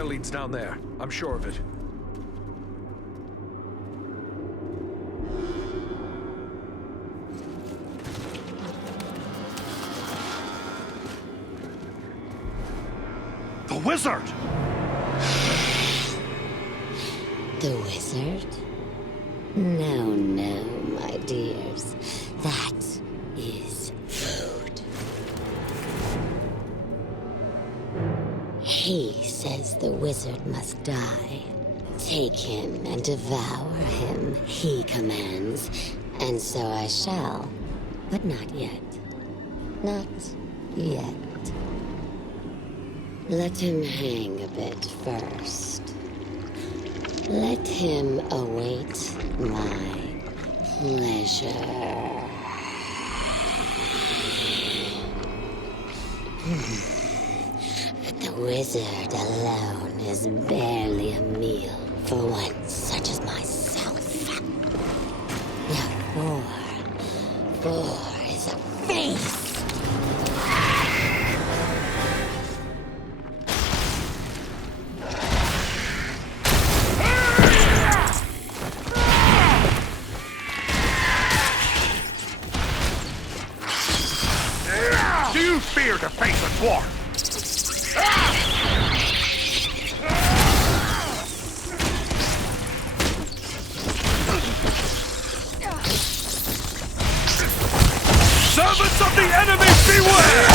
trail leads down there. I'm sure of it. The wizard! The wizard? No, no, my dears. That is food. He says the wizard must die. Take him and devour him, he commands. And so I shall. But not yet. Not yet. Let him hang a bit first. Let him await my pleasure. But the wizard alone is barely a meal for one such as myself. Now four is a feast. Fear to face a dwarf! Servants of the enemy, beware!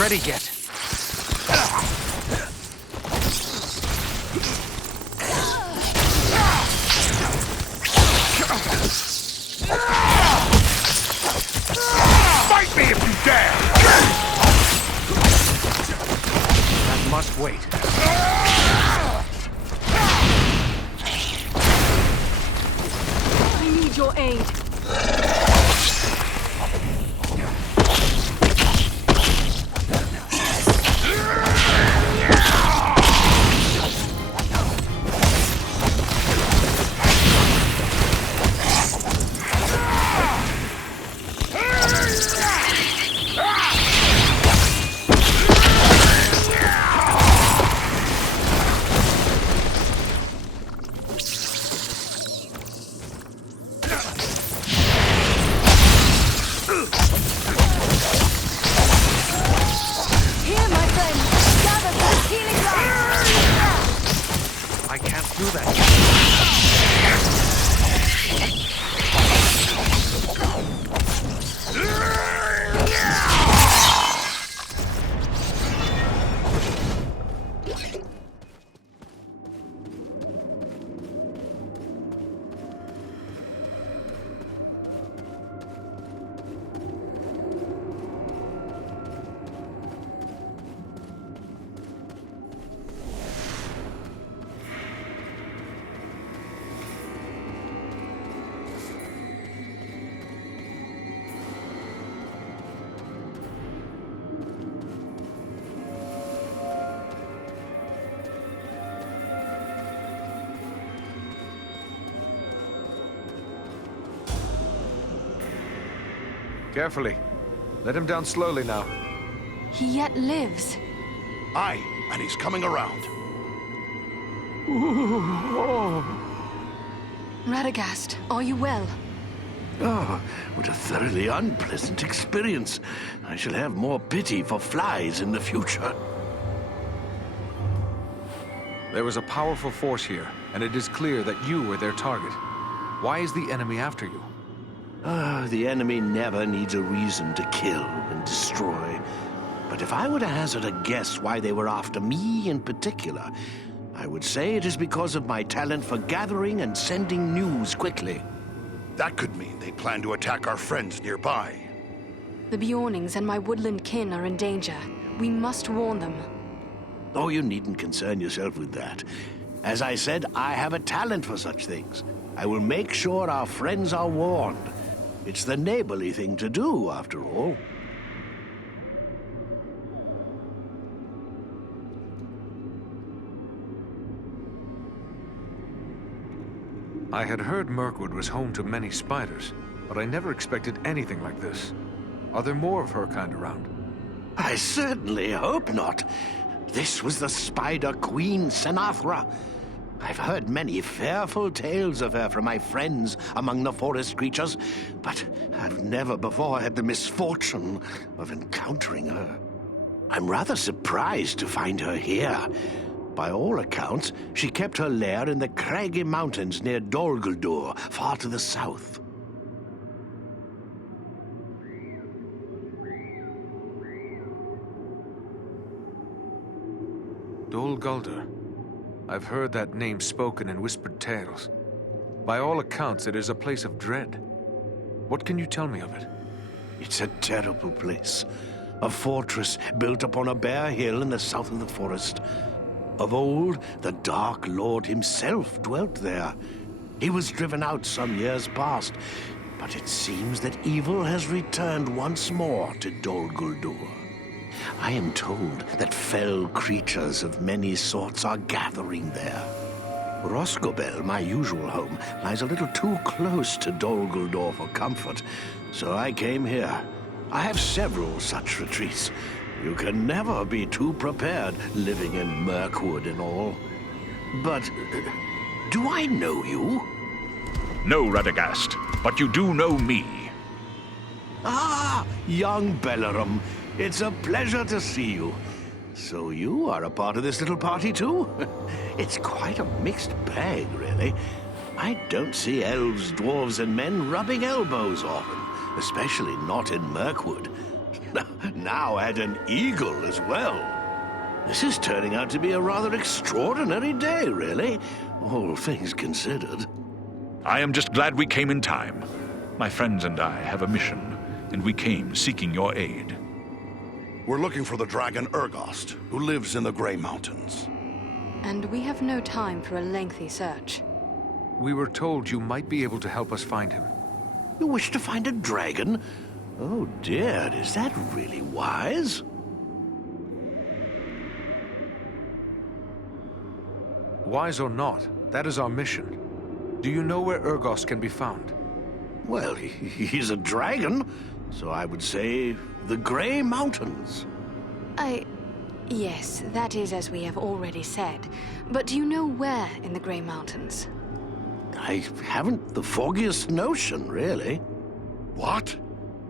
Ready yet? Fight me if you dare! That must wait. I need your aid. I can't do that. Carefully. Let him down slowly now. He yet lives. Aye, and he's coming around. Radagast, are you well? Oh, what a thoroughly unpleasant experience. I shall have more pity for flies in the future. There was a powerful force here, and it is clear that you were their target. Why is the enemy after you? The enemy never needs a reason to kill and destroy. But if I were to hazard a guess why they were after me in particular, I would say it is because of my talent for gathering and sending news quickly. That could mean they plan to attack our friends nearby. The Bjornings and my woodland kin are in danger. We must warn them. Oh, you needn't concern yourself with that. As I said, I have a talent for such things. I will make sure our friends are warned. It's the neighborly thing to do, after all. I had heard Mirkwood was home to many spiders, but I never expected anything like this. Are there more of her kind around? I certainly hope not. This was the Spider Queen Senathra. I've heard many fearful tales of her from my friends among the forest creatures, but I've never before had the misfortune of encountering her. I'm rather surprised to find her here. By all accounts, she kept her lair in the craggy mountains near Dol Guldur, far to the south. Dol Guldur. I've heard that name spoken in whispered tales. By all accounts, it is a place of dread. What can you tell me of it? It's a terrible place. A fortress built upon a bare hill in the south of the forest. Of old, the Dark Lord himself dwelt there. He was driven out some years past, but it seems that evil has returned once more to Dol Guldur. I am told that fell creatures of many sorts are gathering there. Rosgobel, my usual home, lies a little too close to Dol Guldur for comfort, so I came here. I have several such retreats. You can never be too prepared living in Mirkwood and all. But, do I know you? No, Radagast, but you do know me. Ah, young Bellerum. It's a pleasure to see you. So you are a part of this little party too? It's quite a mixed bag, really. I don't see elves, dwarves, and men rubbing elbows often, especially not in Mirkwood. Now add an eagle as well. This is turning out to be a rather extraordinary day, really, all things considered. I am just glad we came in time. My friends and I have a mission, and we came seeking your aid. We're looking for the dragon Urgost, who lives in the Grey Mountains. And we have no time for a lengthy search. We were told you might be able to help us find him. You wish to find a dragon? Oh dear, is that really wise? Wise or not, that is our mission. Do you know where Urgost can be found? Well, he's a dragon, so I would say the Grey Mountains. Yes, that is as we have already said. But do you know where in the Grey Mountains? I haven't the foggiest notion, really. What?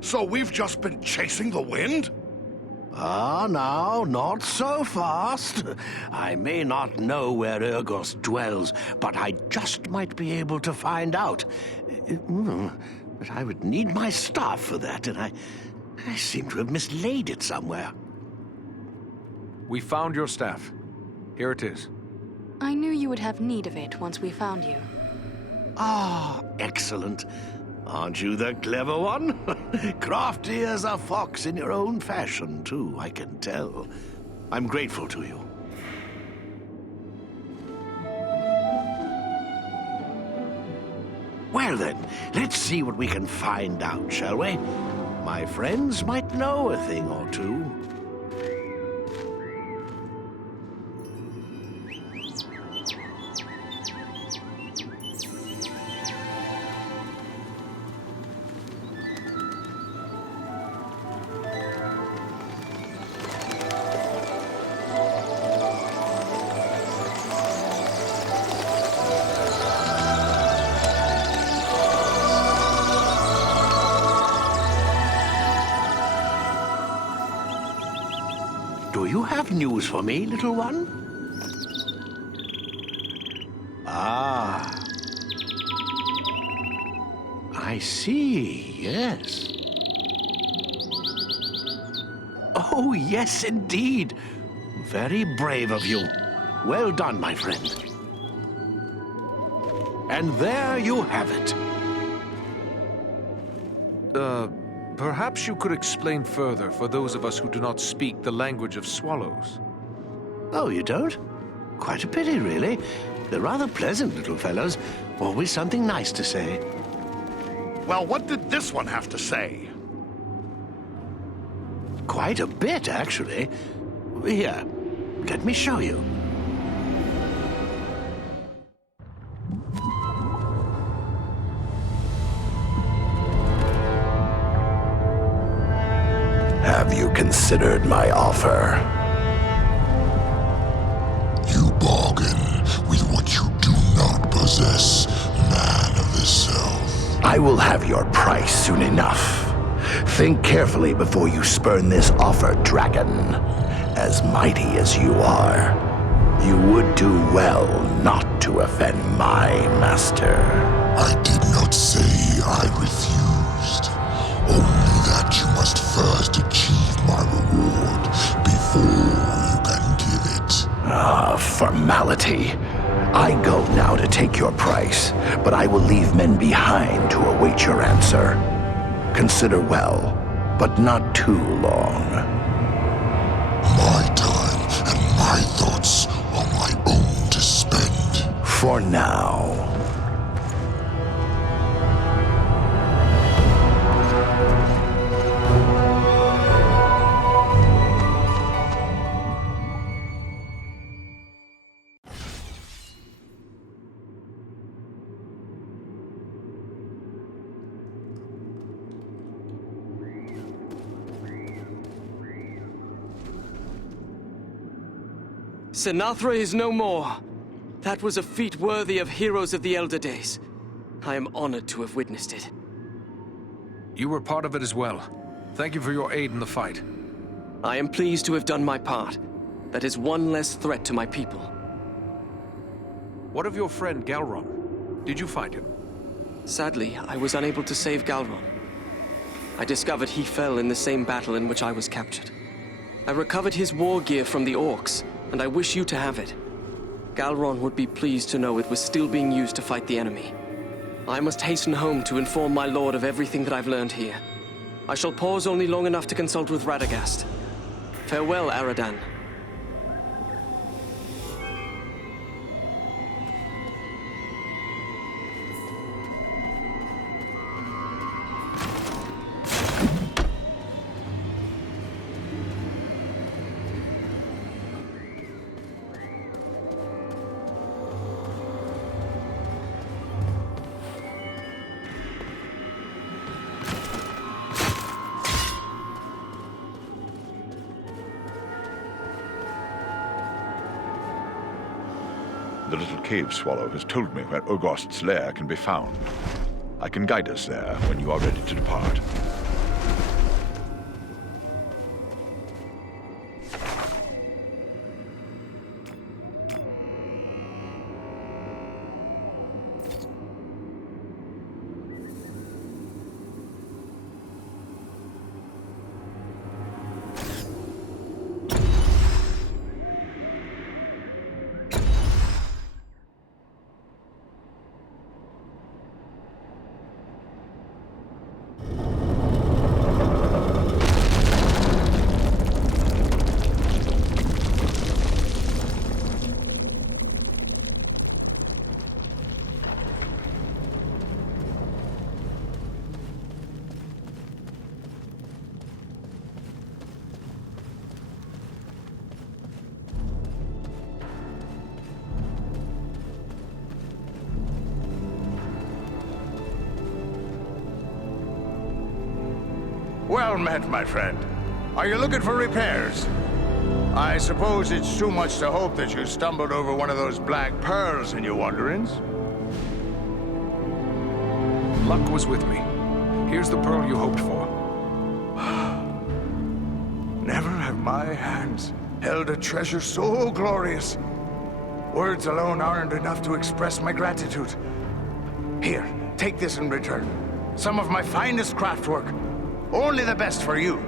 So we've just been chasing the wind? Ah, now, not so fast. I may not know where Urgost dwells, but I just might be able to find out. But I would need my staff for that, and I seem to have mislaid it somewhere. We found your staff. Here it is. I knew you would have need of it once we found you. Ah, excellent. Aren't you the clever one? Crafty as a fox in your own fashion, too, I can tell. I'm grateful to you. Well then, let's see what we can find out, shall we? My friends might know a thing or two. Do you have news for me, little one? Ah. I see, yes. Oh, yes, indeed. Very brave of you. Well done, my friend. And there you have it. Perhaps you could explain further for those of us who do not speak the language of swallows. Oh, you don't? Quite a pity, really. They're rather pleasant little fellows. Always something nice to say. Well, what did this one have to say? Quite a bit, actually. Here, let me show you. Have you considered considered my offer? You bargain with what you do not possess, man of the South. I will have your price soon enough. Think carefully before you spurn this offer, dragon. As mighty as you are, you would do well not to offend my master. I did not say I refused. Only that you must first achieve my reward before you can give it. Ah, formality. I go now to take your price, but I will leave men behind to await your answer. Consider well, but not too long. My time and my thoughts are my own to spend. For now. Sinatra is no more. That was a feat worthy of heroes of the elder days. I am honored to have witnessed it. You were part of it as well. Thank you for your aid in the fight. I am pleased to have done my part. That is one less threat to my people. What of your friend Galron? Did you find him? Sadly, I was unable to save Galron. I discovered he fell in the same battle in which I was captured. I recovered his war gear from the orcs, and I wish you to have it. Galron would be pleased to know it was still being used to fight the enemy. I must hasten home to inform my lord of everything that I've learned here. I shall pause only long enough to consult with Radagast. Farewell, Aradan. The little cave swallow has told me where Ogost's lair can be found. I can guide us there when you are ready to depart. Well met, my friend. Are you looking for repairs? I suppose it's too much to hope that you stumbled over one of those black pearls in your wanderings. Luck was with me. Here's the pearl you hoped for. Never have my hands held a treasure so glorious. Words alone aren't enough to express my gratitude. Here, take this in return. Some of my finest craftwork. Only the best for you.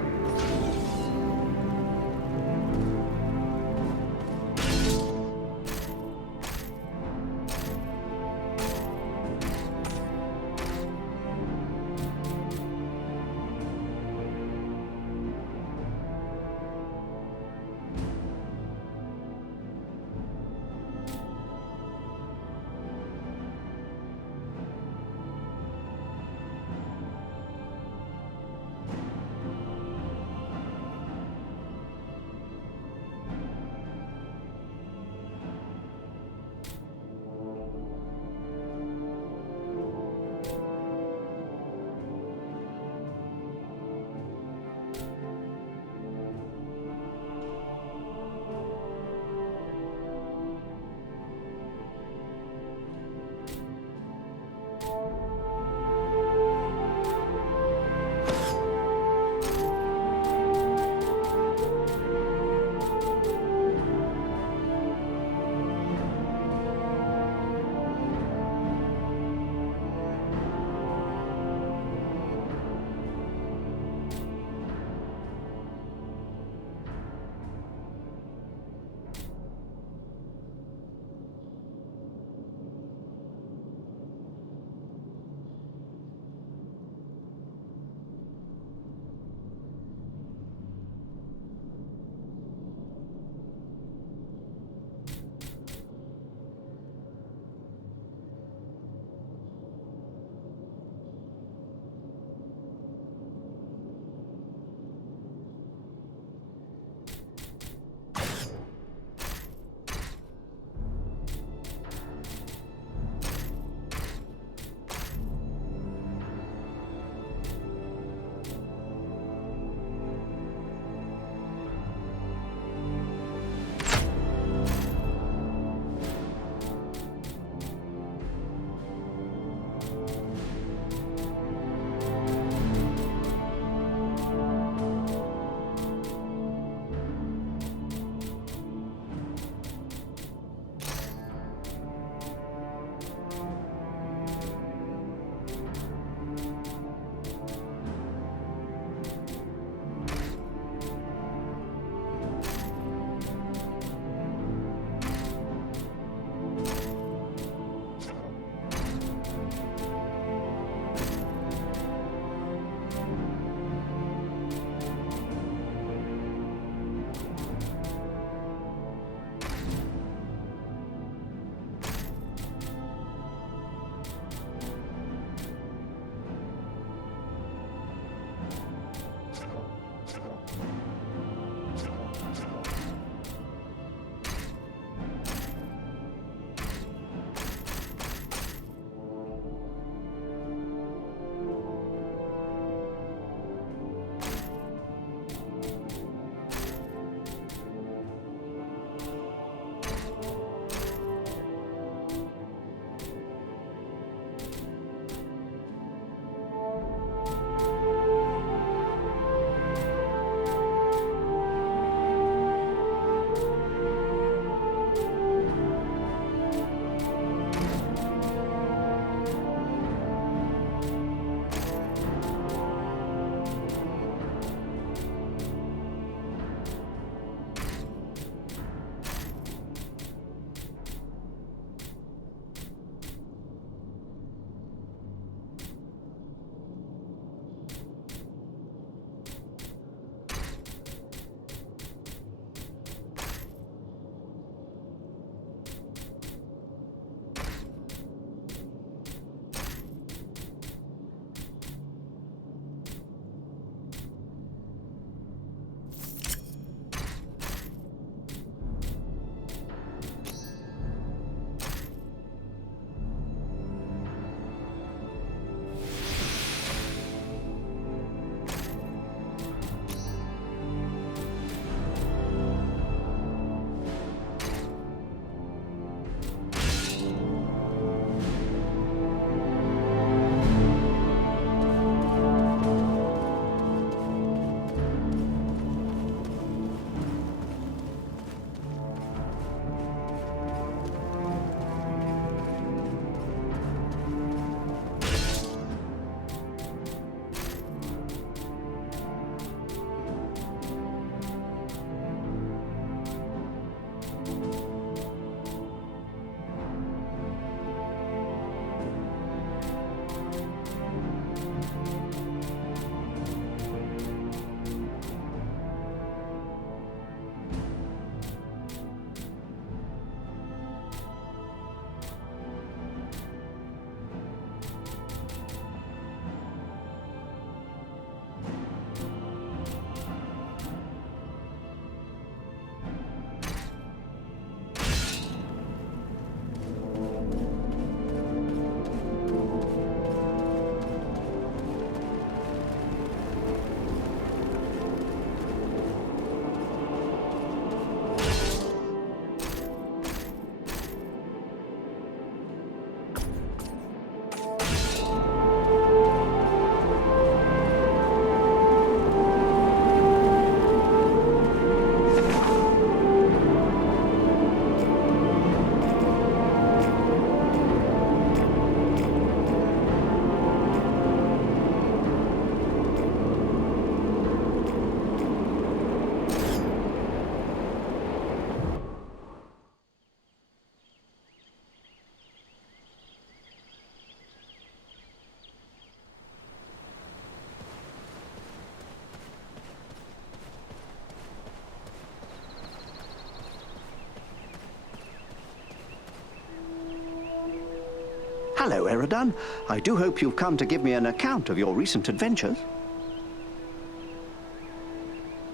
Hello, Eridan. I do hope you've come to give me an account of your recent adventures.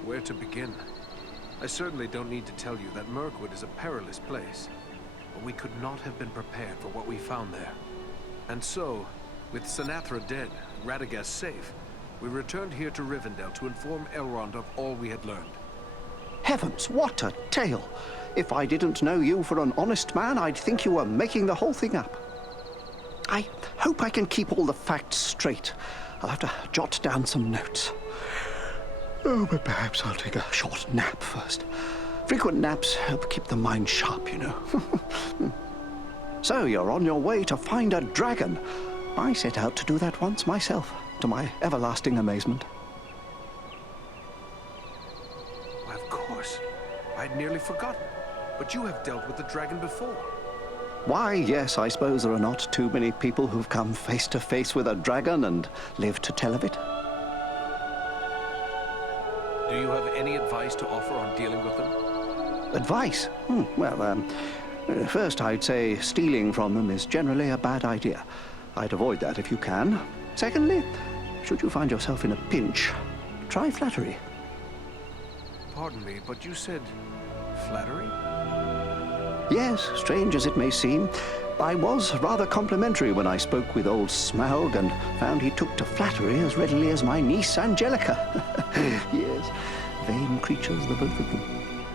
Where to begin? I certainly don't need to tell you that Mirkwood is a perilous place. But we could not have been prepared for what we found there. And so, with Sanathra dead and Radagast safe, we returned here to Rivendell to inform Elrond of all we had learned. Heavens, what a tale! If I didn't know you for an honest man, I'd think you were making the whole thing up. I hope I can keep all the facts straight. I'll have to jot down some notes. Oh, but perhaps I'll take a short nap first. Frequent naps help keep the mind sharp, you know. So you're on your way to find a dragon. I set out to do that once myself, to my everlasting amazement. Why, of course. I'd nearly forgotten. But you have dealt with the dragon before. Why, yes, I suppose there are not too many people who've come face to face with a dragon and lived to tell of it. Do you have any advice to offer on dealing with them? Advice? First I'd say stealing from them is generally a bad idea. I'd avoid that if you can. Secondly, should you find yourself in a pinch, try flattery. Pardon me, but you said flattery? Yes, strange as it may seem, I was rather complimentary when I spoke with old Smaug and found he took to flattery as readily as my niece Angelica. Yes, vain creatures, the both of them.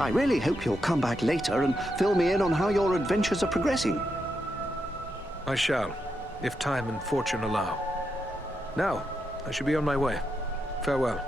I really hope you'll come back later and fill me in on how your adventures are progressing. I shall, if time and fortune allow. Now, I should be on my way. Farewell.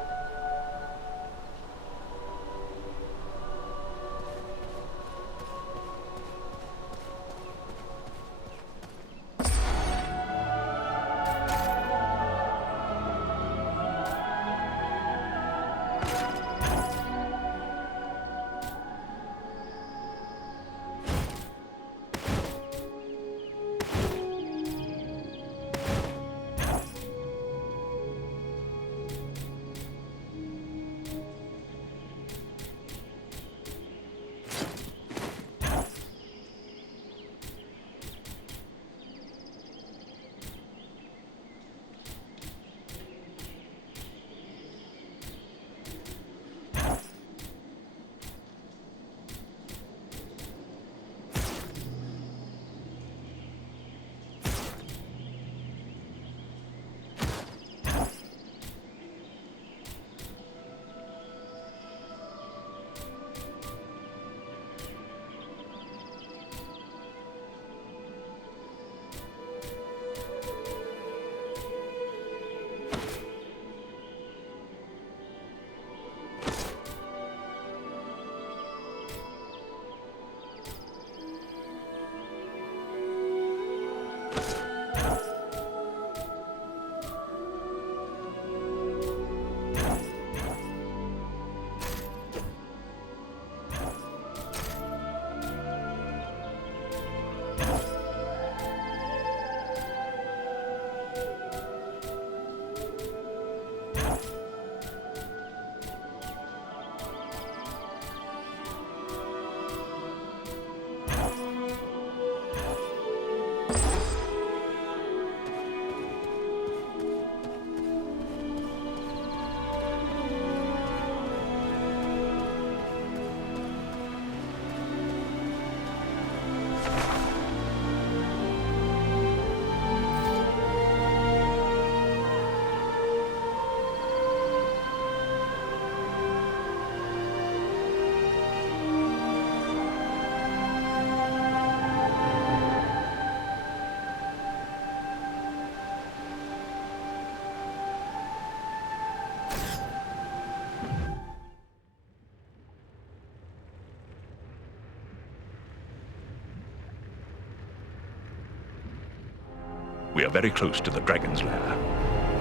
We are very close to the dragon's lair.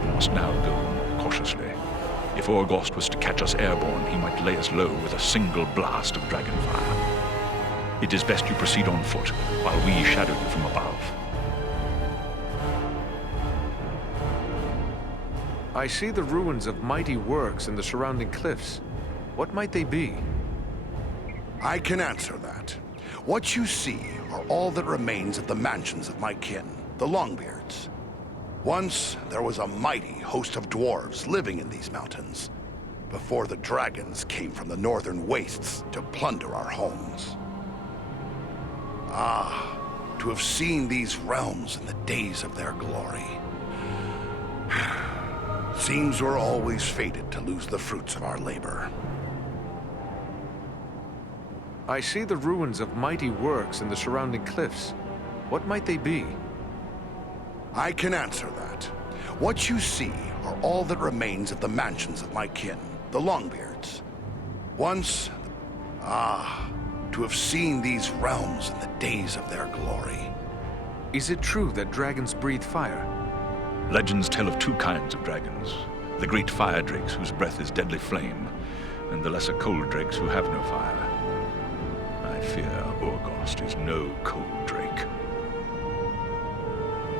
We must now go cautiously. If Orgost was to catch us airborne, he might lay us low with a single blast of dragon fire. It is best you proceed on foot, while we shadow you from above. I see the ruins of mighty works in the surrounding cliffs. What might they be? I can answer that. What you see are all that remains of the mansions of my kin, the Longbeards. Once, there was a mighty host of dwarves living in these mountains, before the dragons came from the northern wastes to plunder our homes. Ah, to have seen these realms in the days of their glory. Seems we're always fated to lose the fruits of our labor. I see the ruins of mighty works in the surrounding cliffs. What might they be? I can answer that. What you see are all that remains of the mansions of my kin, the Longbeards. Once, to have seen these realms in the days of their glory. Is it true that dragons breathe fire? Legends tell of two kinds of dragons. The great fire drakes whose breath is deadly flame, and the lesser cold drakes who have no fire. I fear Urgost is no cold drake.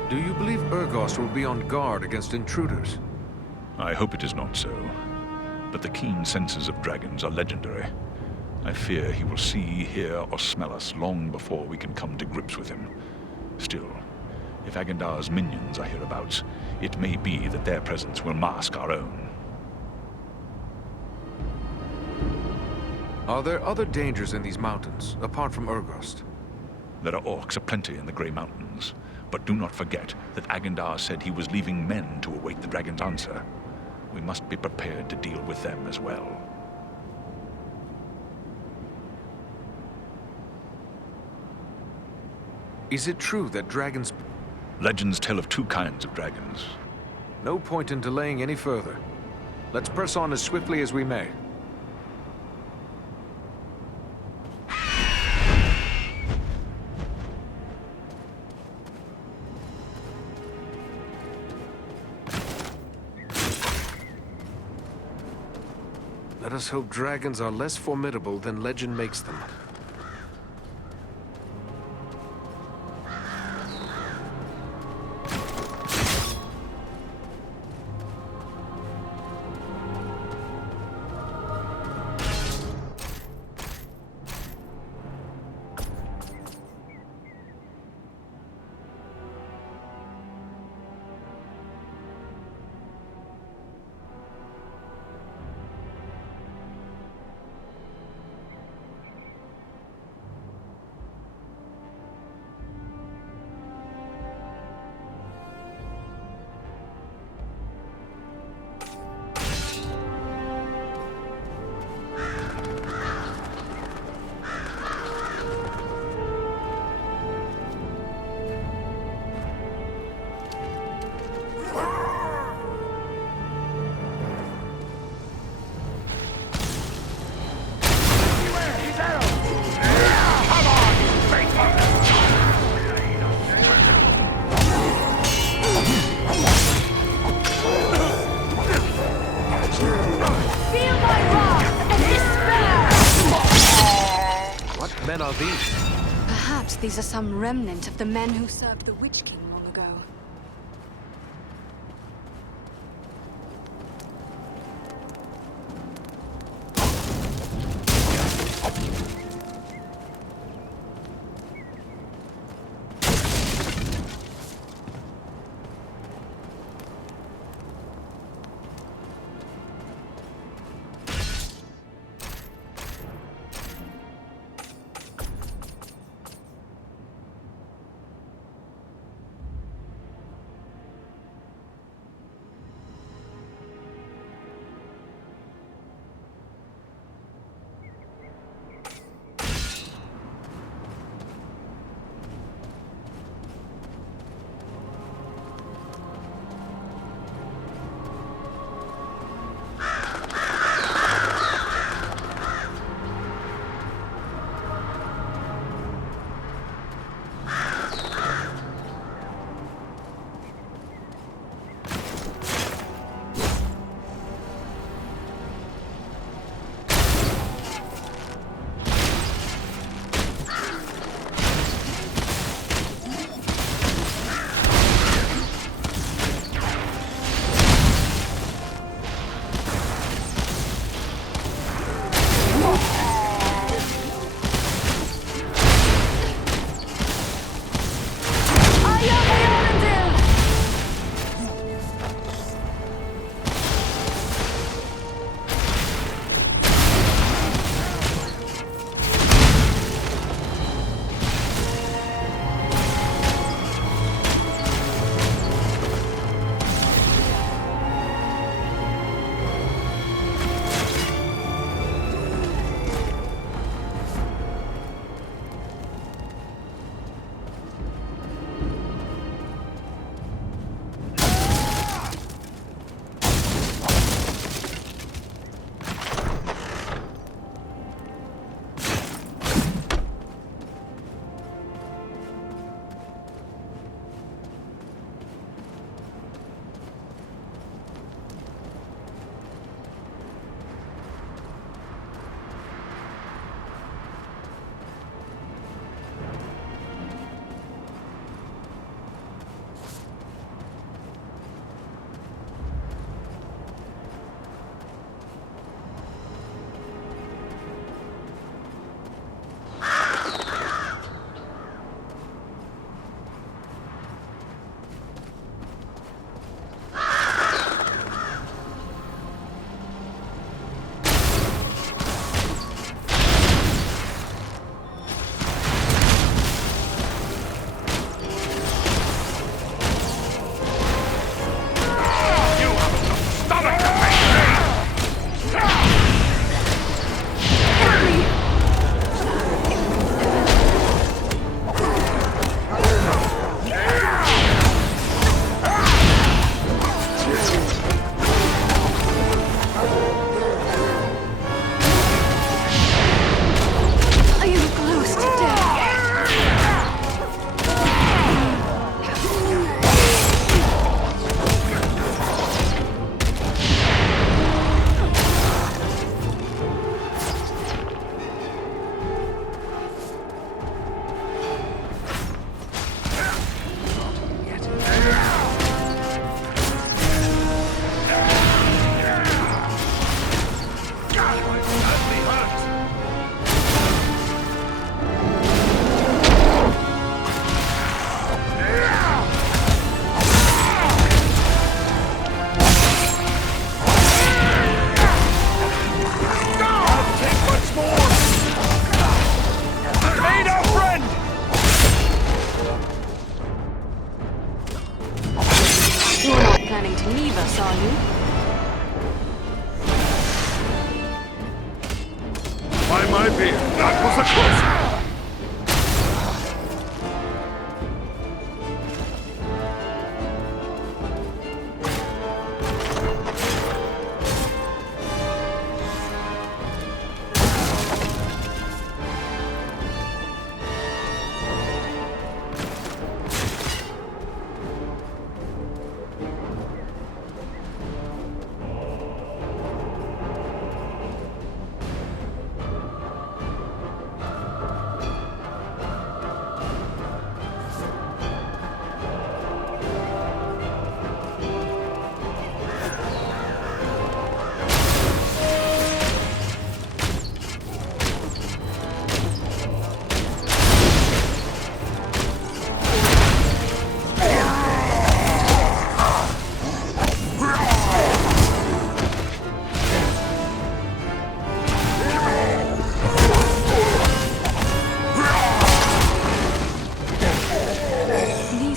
Do you believe Urgost will be on guard against intruders? I hope it is not so, but the keen senses of dragons are legendary. I fear he will see, hear, or smell us long before we can come to grips with him. Still, if Agendar's minions are hereabouts, it may be that their presence will mask our own. Are there other dangers in these mountains, apart from Urgost? There are orcs aplenty in the Grey Mountains, but do not forget that Agendar said he was leaving men to await the dragon's answer. We must be prepared to deal with them as well. Is it true that dragons... Legends tell of two kinds of dragons. No point in delaying any further. Let's press on as swiftly as we may. Let us hope dragons are less formidable than legend makes them. Men are these? Perhaps these are some remnant of the men who served the Witch King long ago.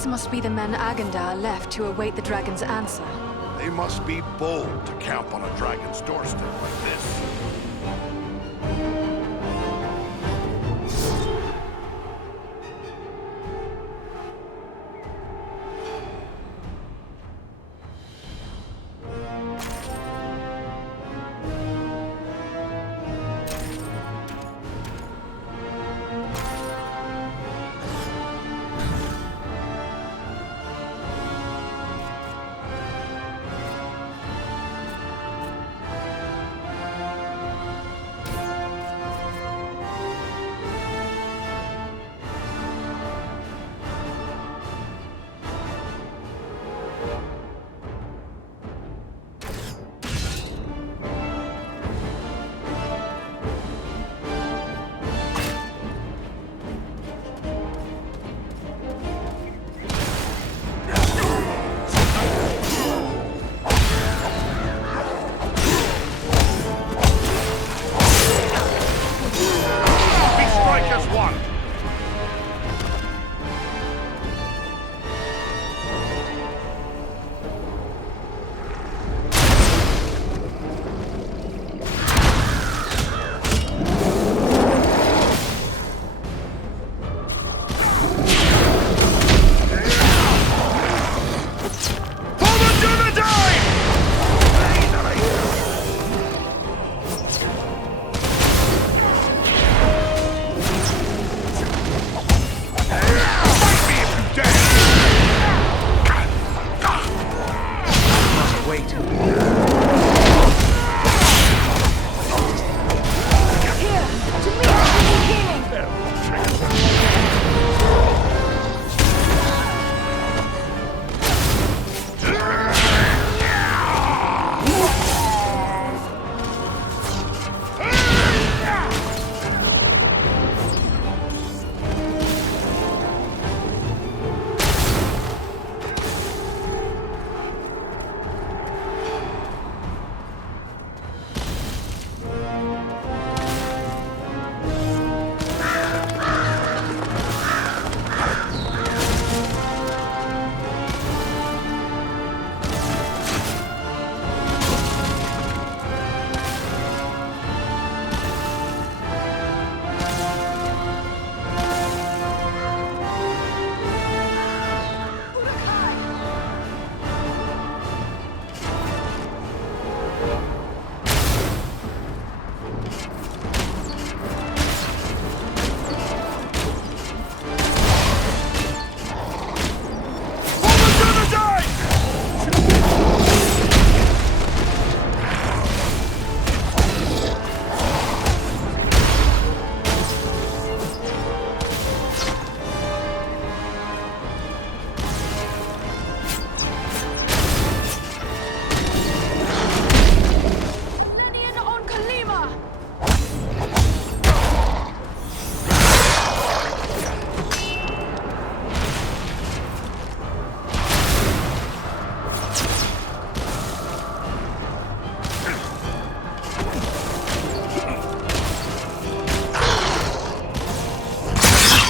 Must be the men Agandar left to await the dragon's answer. They must be bold to camp on a dragon's doorstep like this.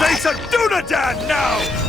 Face a Dunadan now!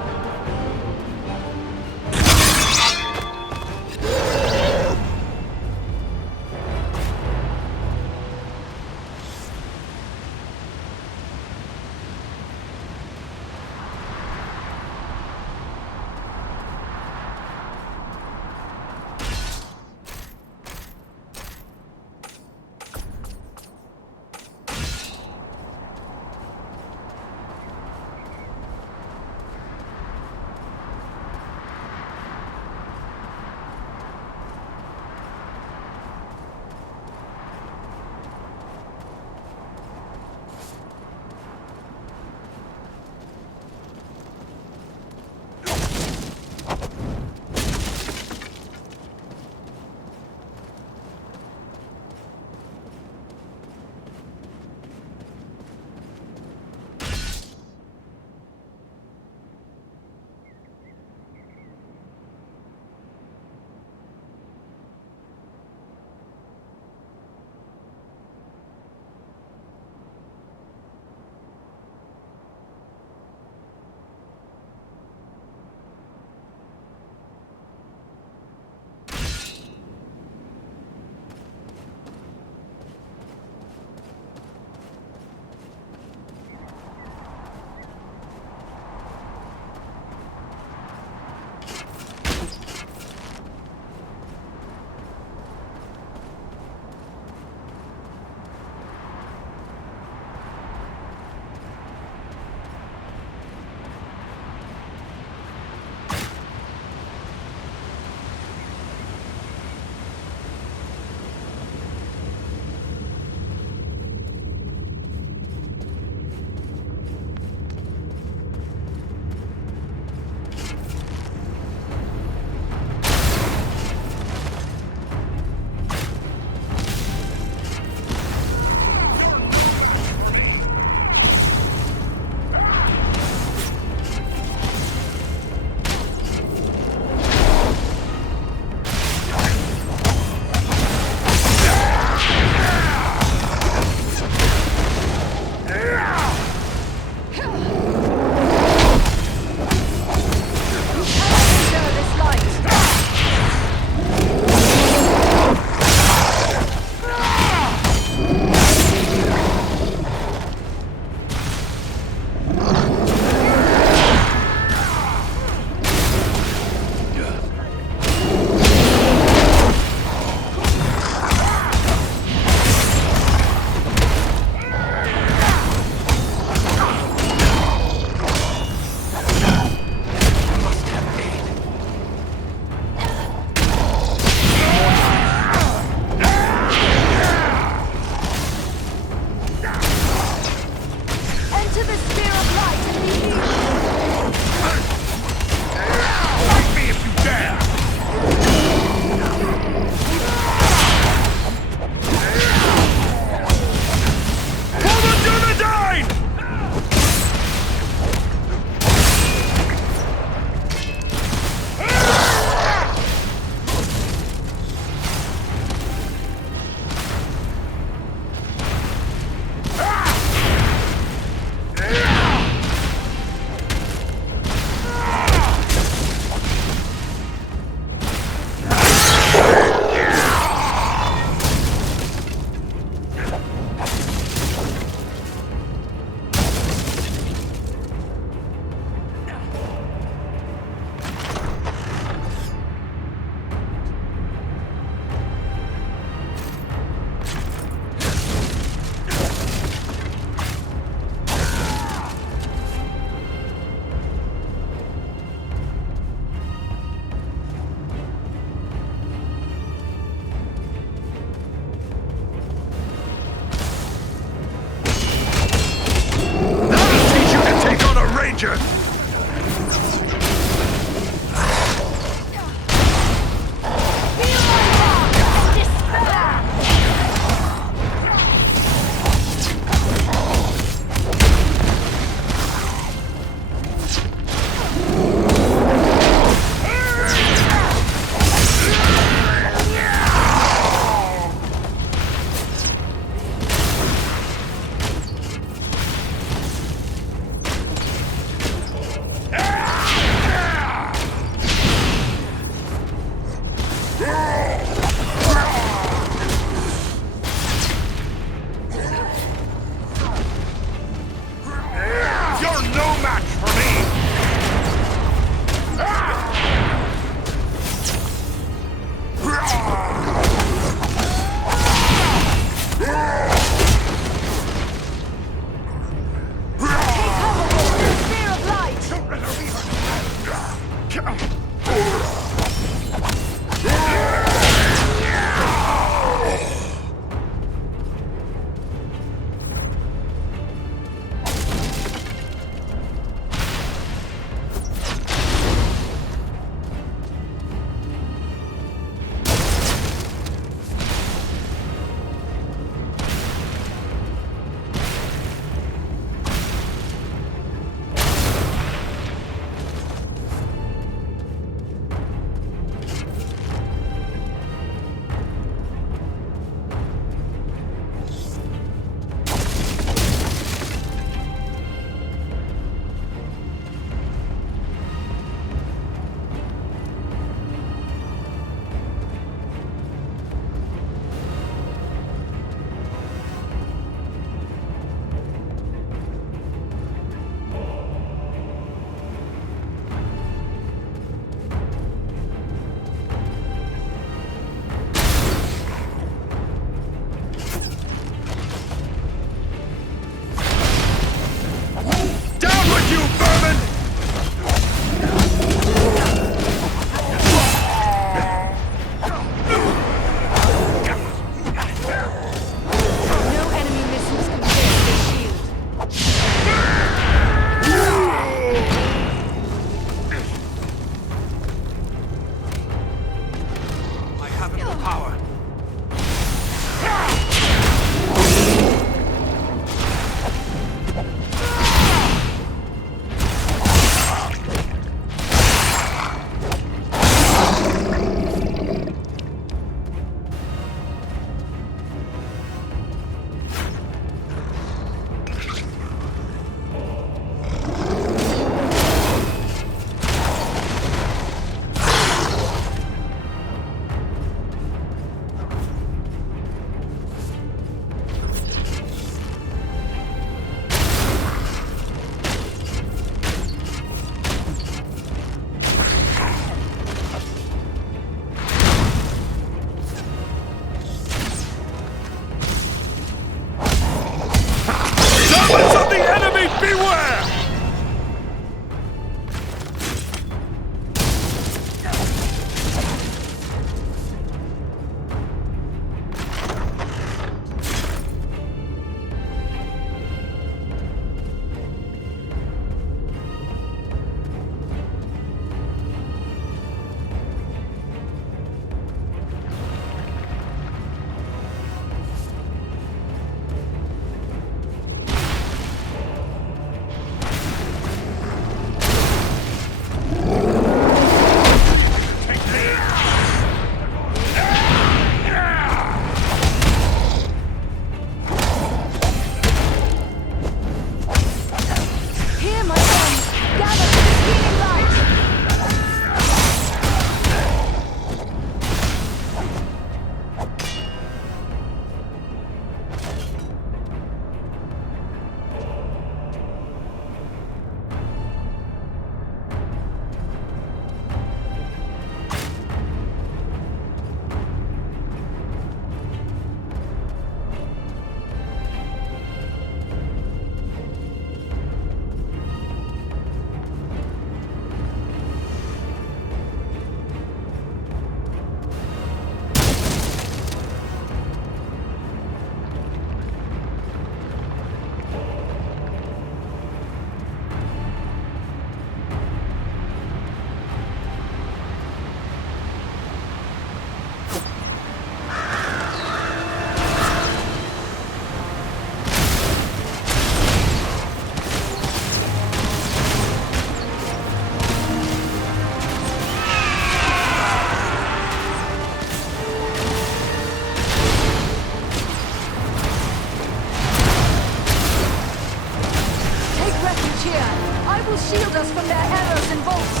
I will shield us from their arrows and bolts.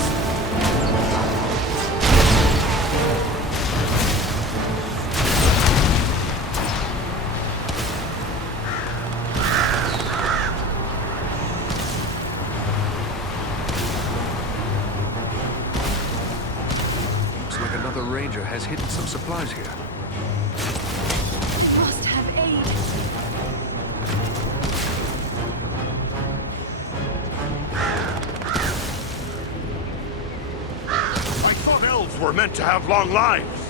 Looks like another ranger has hidden some supplies here. Must have aid. I thought elves were meant to have long lives.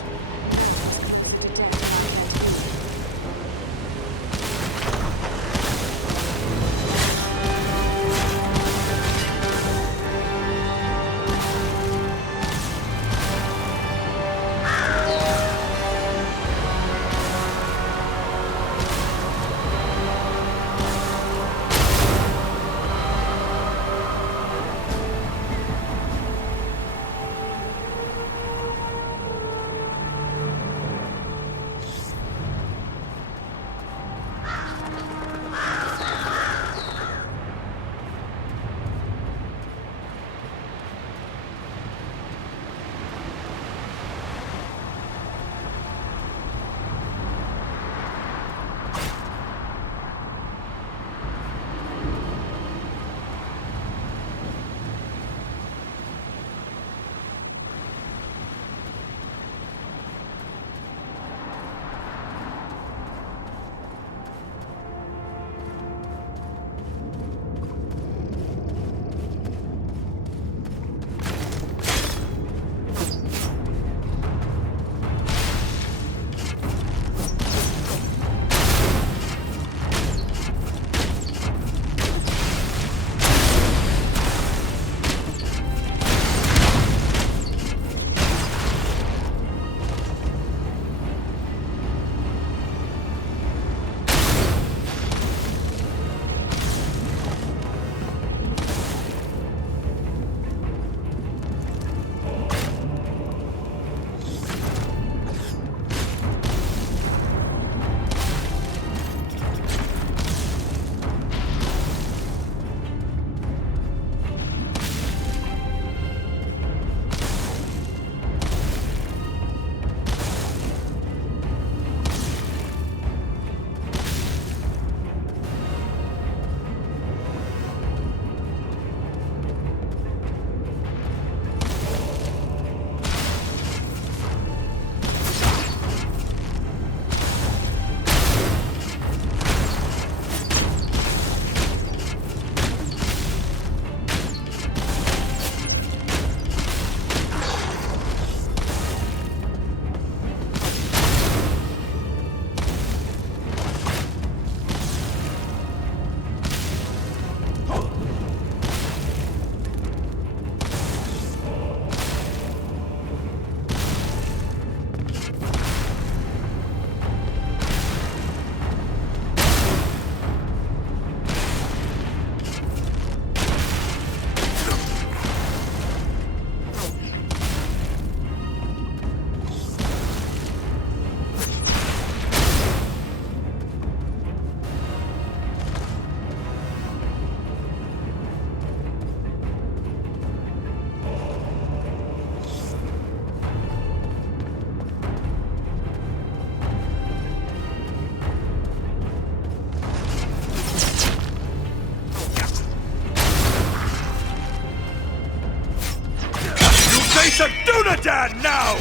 Face a Dunadan now!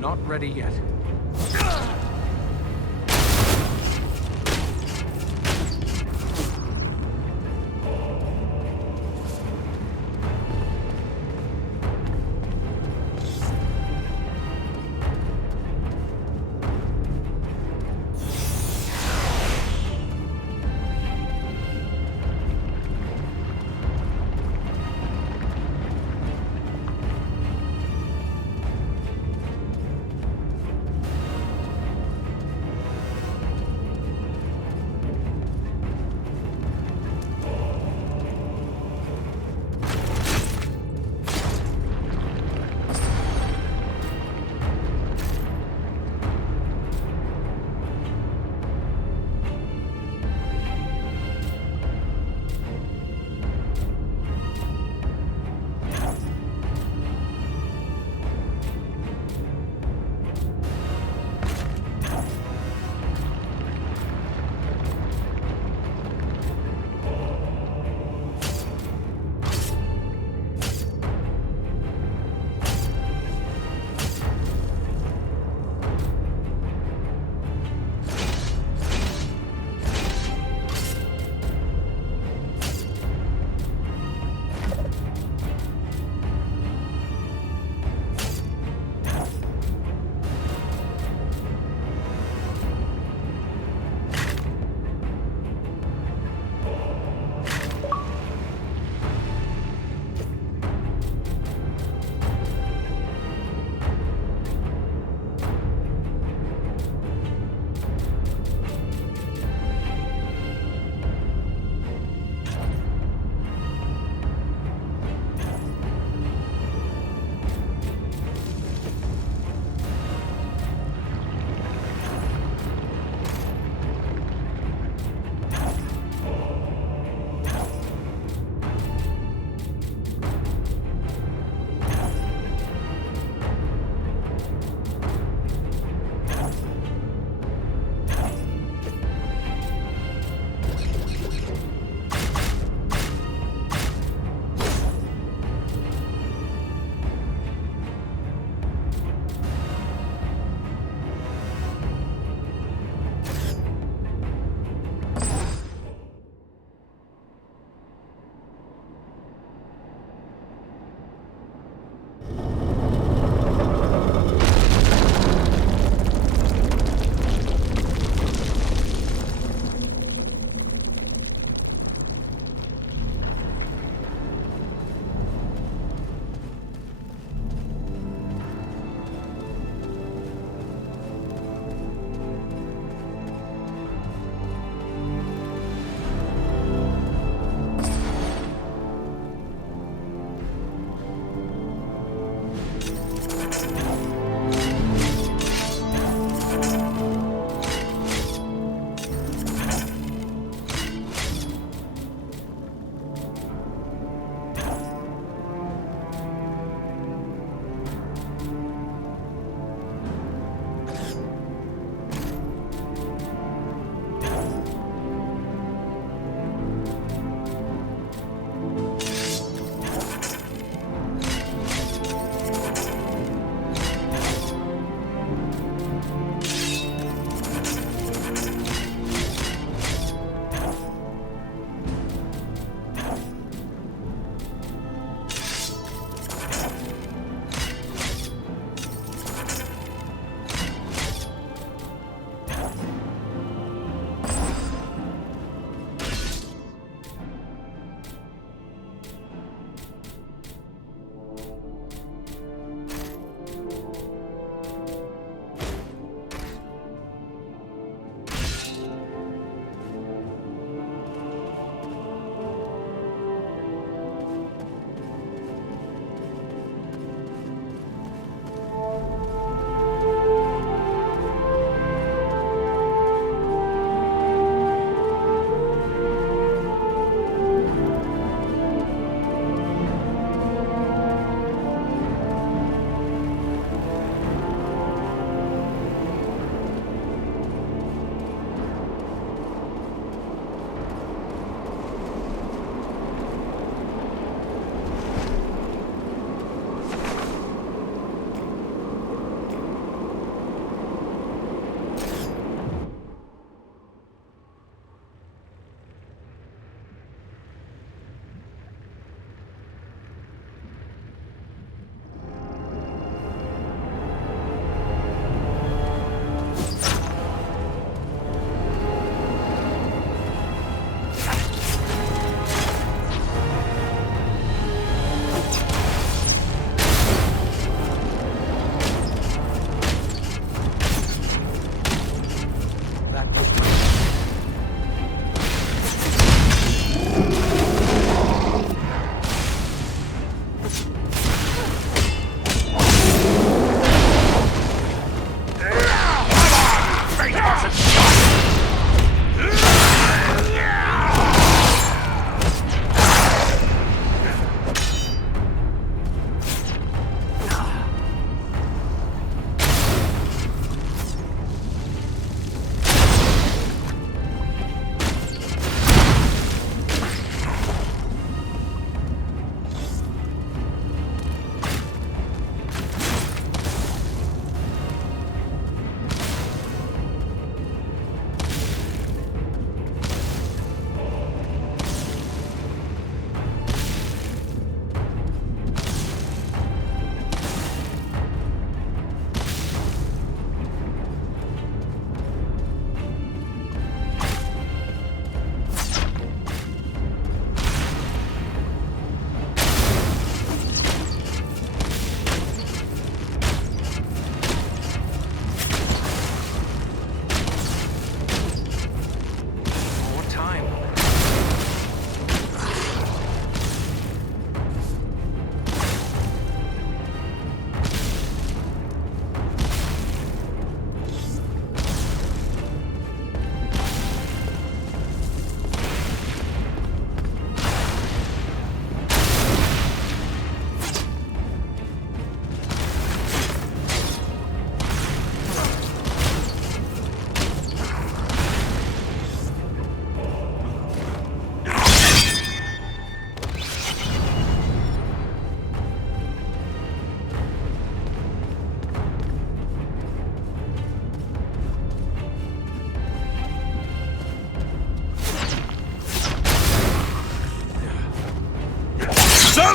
Not ready yet.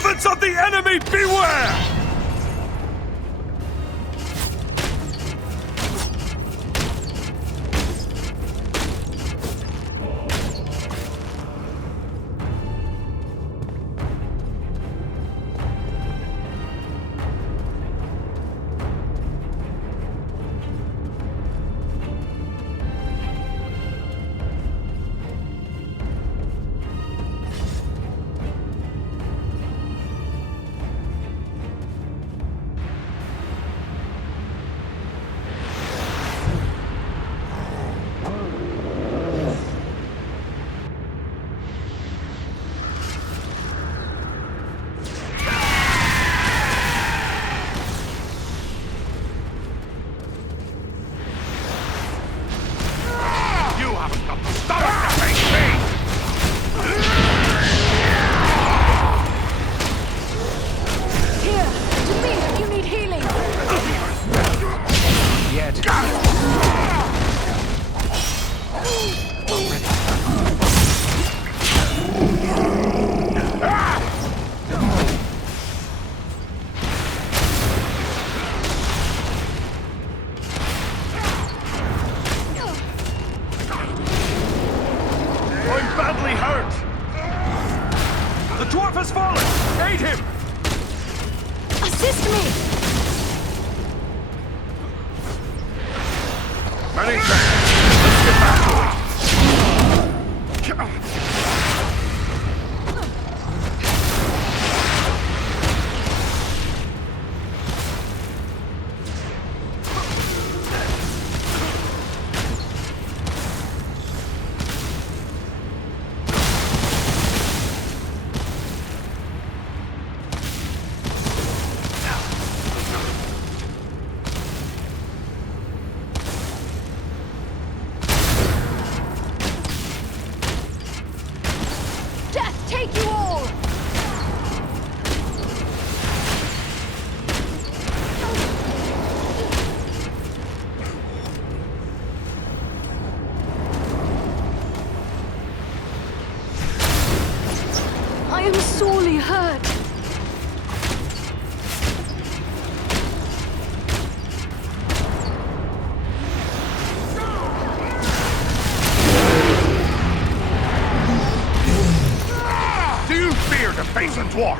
Servants of the enemy, beware! I am sorely hurt. Do you fear to face a dwarf?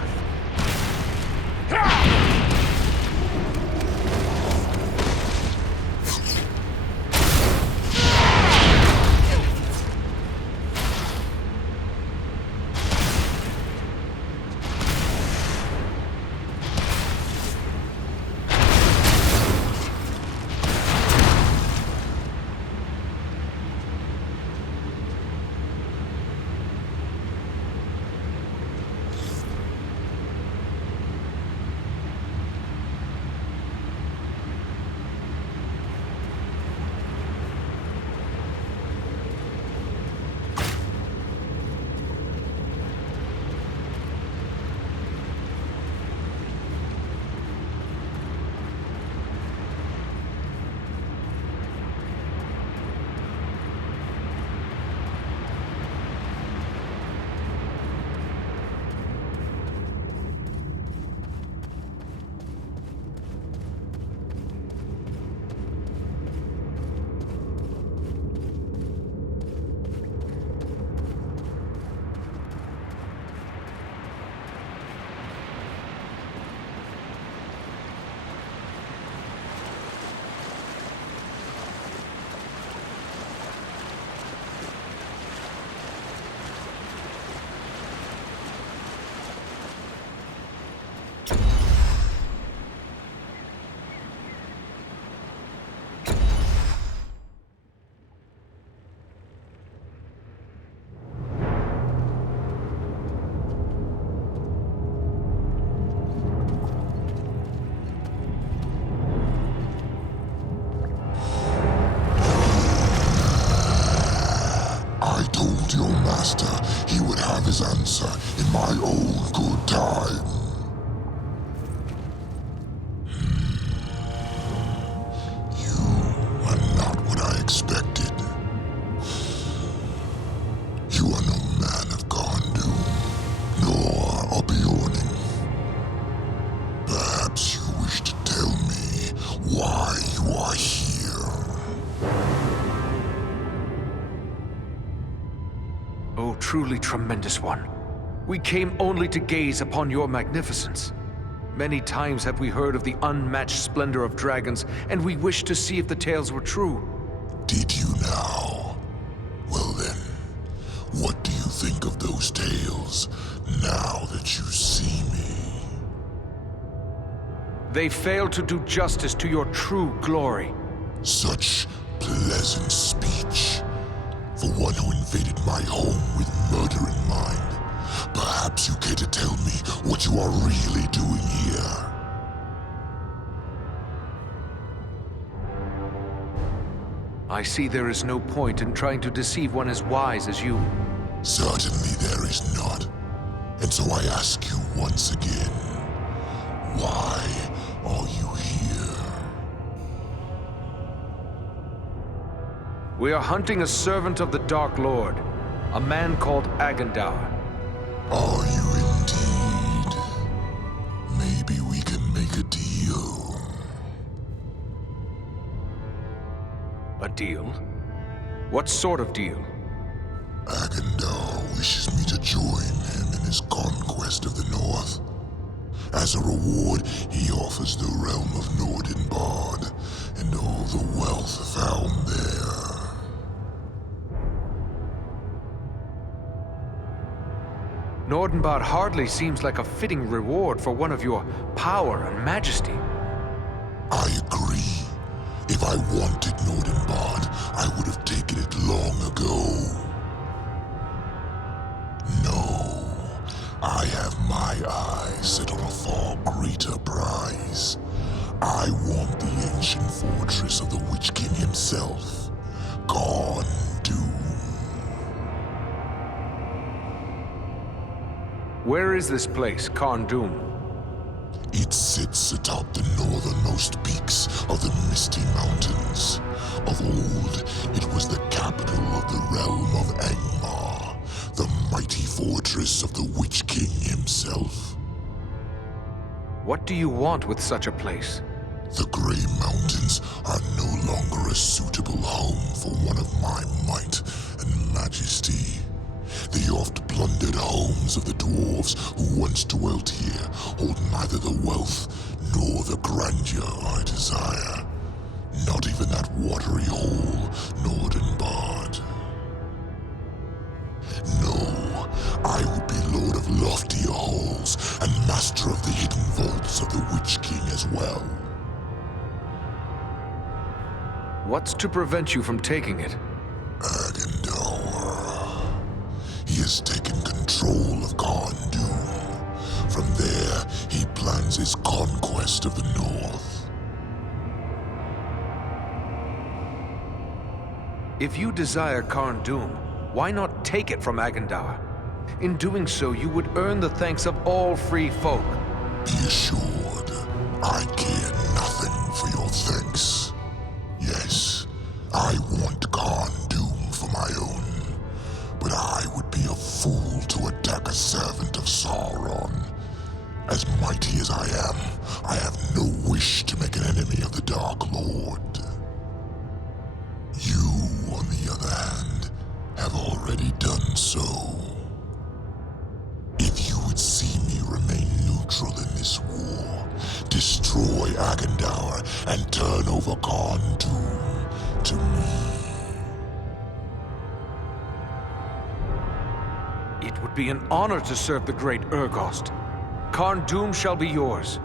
Your master, he would have his answer in my own good time. You are not what I expected. You are no man of Gondu, nor a Bjorning. tremendous one. We came only to gaze upon your magnificence. Many times have we heard of the unmatched splendor of dragons, and we wished to see if the tales were true. Did you now? Well then, what do you think of those tales, now that you see me? They fail to do justice to your true glory. Such pleasant speech. For one who invaded my home with murder in mind. Perhaps you care to tell me what you are really doing here? I see there is no point in trying to deceive one as wise as you. Certainly there is not. And so I ask you once again, why are you here? We are hunting a servant of the Dark Lord, a man called Agendaur. Are you indeed? Maybe we can make a deal. A deal? What sort of deal? Agendaur wishes me to join him in his conquest of the North. As a reward, he offers the realm of Nordenbard and all the wealth found there. Nordenbard hardly seems like a fitting reward for one of your power and majesty. I agree. If I wanted Nordenbard, I would have taken it long ago. No, I have my eyes set on a far greater prize. I want the ancient fortress of the Witch King himself, Karn Doom. Where is this place, Karn Doom? It sits atop the northernmost peaks of the Misty Mountains. Of old, it was the capital of the realm of Angmar, the mighty fortress of the Witch King himself. What do you want with such a place? The Grey Mountains are no longer a suitable home for one of my might and majesty. The oft-plundered homes of the dwarves who once dwelt here hold neither the wealth nor the grandeur I desire. Not even that watery hall, Nordenbard. No, I would be lord of loftier halls and master of the hidden vaults of the Witch King as well. What's to prevent you from taking it? Agendaur. He has taken control of Karn Doom. From there, he plans his conquest of the North. If you desire Karn Doom, why not take it from Agendaur? In doing so, you would earn the thanks of all free folk. Be assured, I care nothing for your thanks. Yes, I want Karn Doom for my own. But I would be a fool to attack a servant of Sauron. As mighty as I am, I have no wish to make an enemy of the Dark Lord. You, on the other hand, have already done so. If you would see me remain neutral in this war, destroy Agendaur and turn over Karn Doom to me. It would be an honor to serve the great Urgost. Karn Doom shall be yours.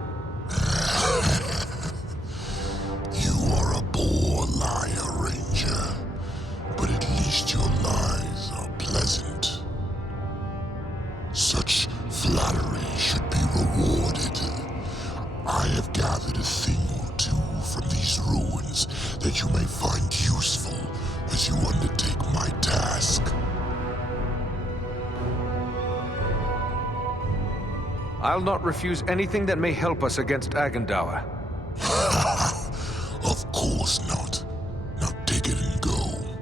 You are a poor liar, Ranger. But at least your lies are pleasant. Such flattery should be rewarded. I have gathered a thing or two from these ruins that you may find useful as you undertake my task. I'll not refuse anything that may help us against Agendaur. Of course not. Now take it and go.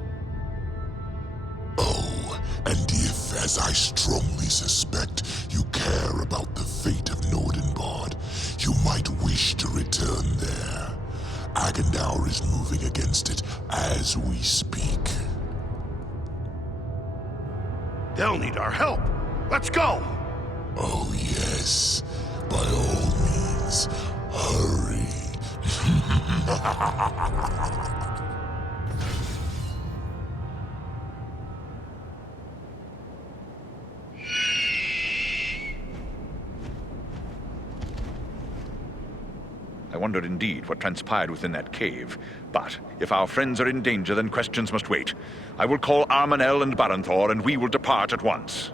Oh, and if, as I strongly suspect, you care about the fate of Nordenbard, you might wish to return there. Agendaur is moving against it as we speak. They'll need our help. Let's go! Oh, yes. By all means, hurry. I wonder indeed what transpired within that cave. But if our friends are in danger, then questions must wait. I will call Armanel and Baranthor, and we will depart at once.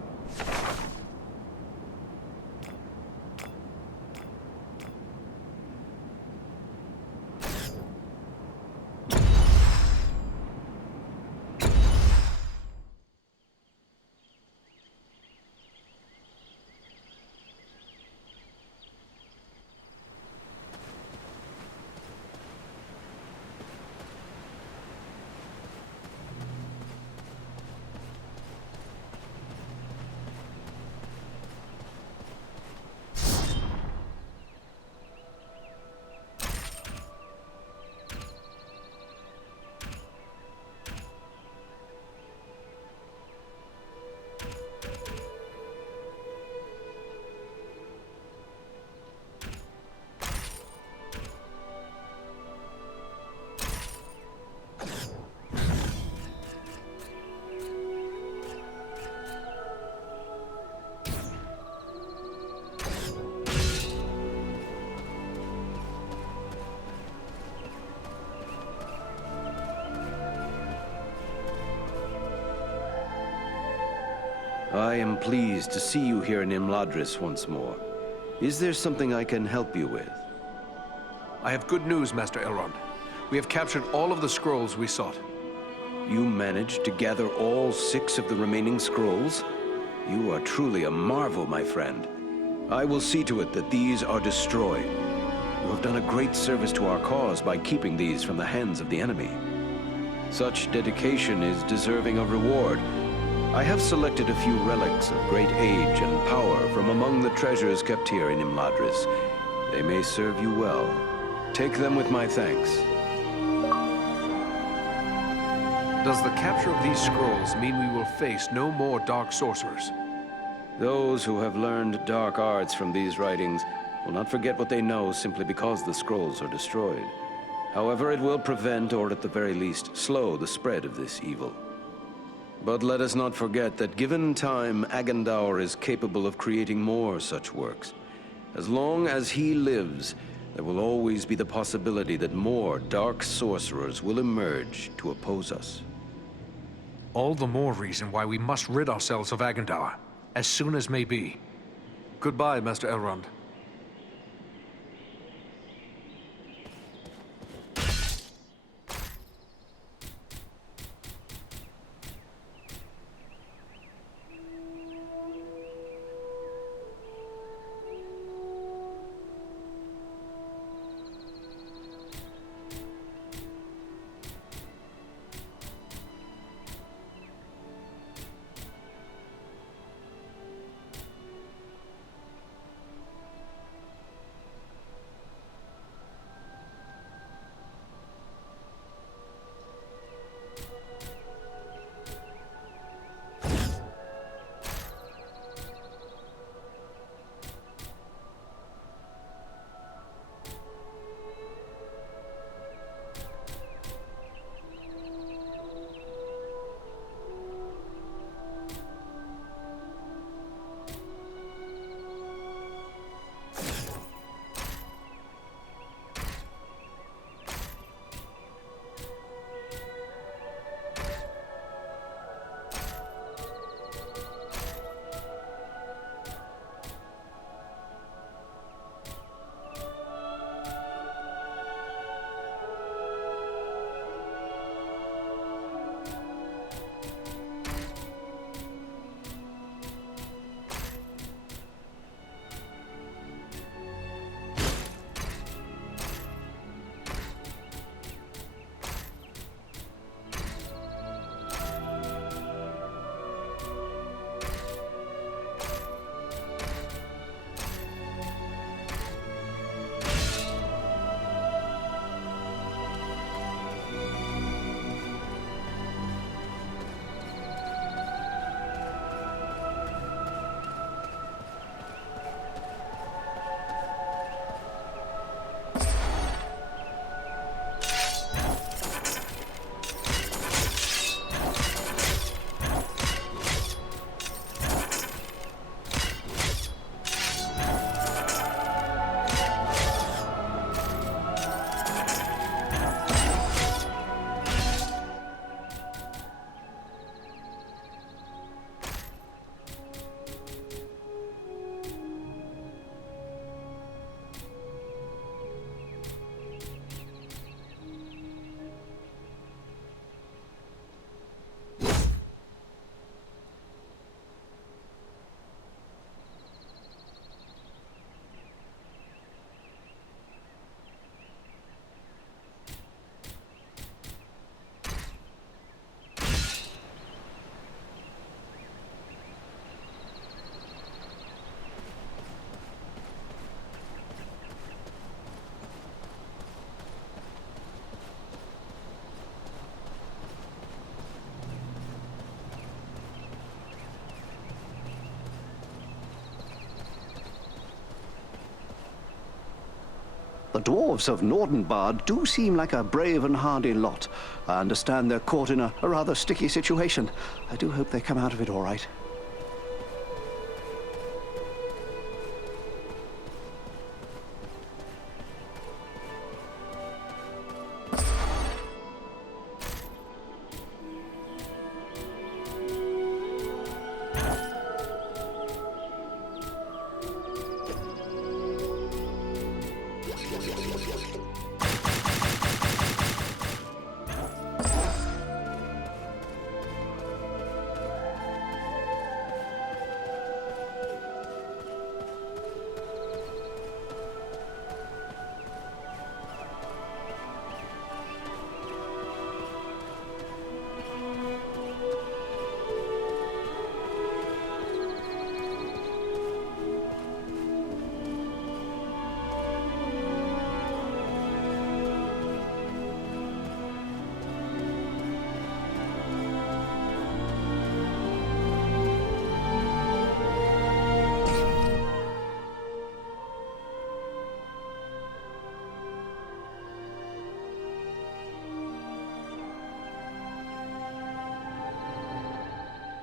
I am pleased to see you here in Imladris once more. Is there something I can help you with? I have good news, Master Elrond. We have captured all of the scrolls we sought. You managed to gather all 6 of the remaining scrolls? You are truly a marvel, my friend. I will see to it that these are destroyed. You have done a great service to our cause by keeping these from the hands of the enemy. Such dedication is deserving of reward. I have selected a few relics of great age and power from among the treasures kept here in Imladris. They may serve you well. Take them with my thanks. Does the capture of these scrolls mean we will face no more dark sorcerers? Those who have learned dark arts from these writings will not forget what they know simply because the scrolls are destroyed. However, it will prevent, or at the very least, slow the spread of this evil. But let us not forget that given time, Agandaur is capable of creating more such works. As long as he lives, there will always be the possibility that more dark sorcerers will emerge to oppose us. All the more reason why we must rid ourselves of Agandaur, as soon as may be. Goodbye, Master Elrond. The dwarves of Nordenbard do seem like a brave and hardy lot. I understand they're caught in a rather sticky situation. I do hope they come out of it all right.